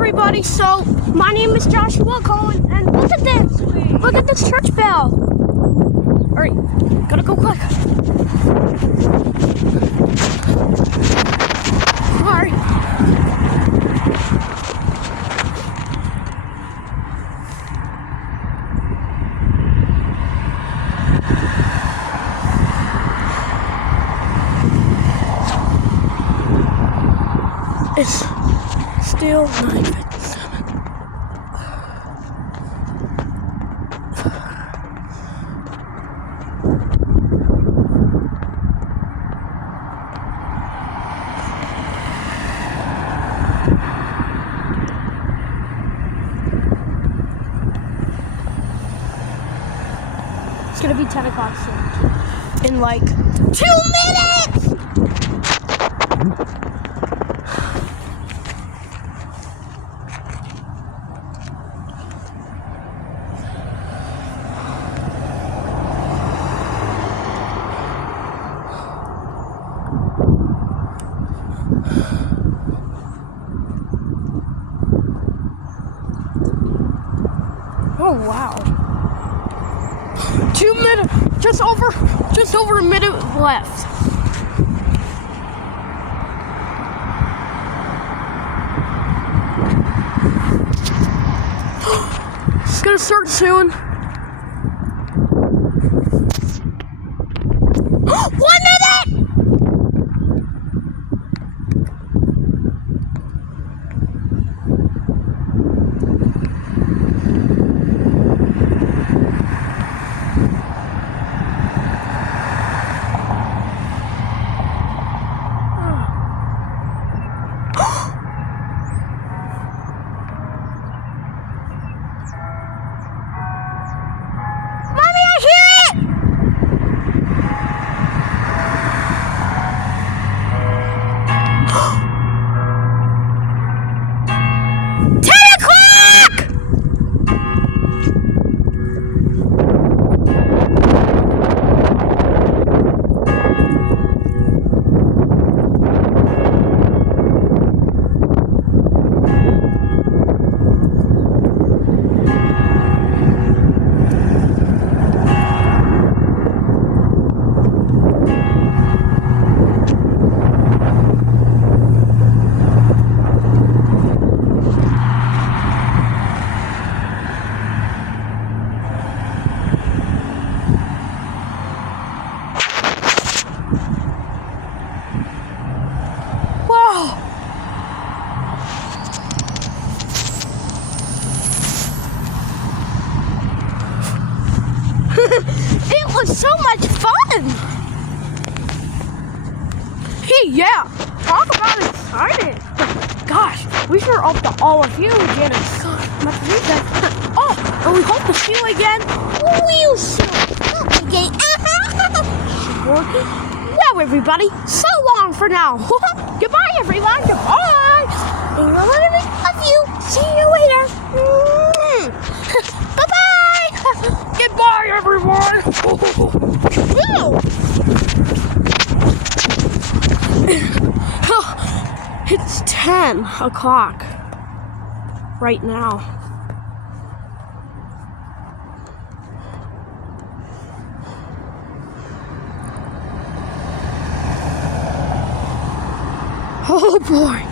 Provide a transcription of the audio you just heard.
everybody, so my name is Joshua Cohen, and look at this! Look at this church bell! Alright, gotta go quick. Alright. It's still 9:57. It's gonna be 10 o'clock soon. In like 2 minutes! Oh wow. 2 minutes, just over a minute left. It's gonna start soon. 1 minute! It was so much fun! Hey, yeah, talk about excited. Gosh, we sure hope to all of you, Janice. Oh, and we hope to see you again real soon. Okay. Well, everybody, so long for now. Goodbye, everyone. Goodbye. And I love you. See you later. Bye-bye. Goodbye, everyone. It's 10 o'clock right now. Oh boy.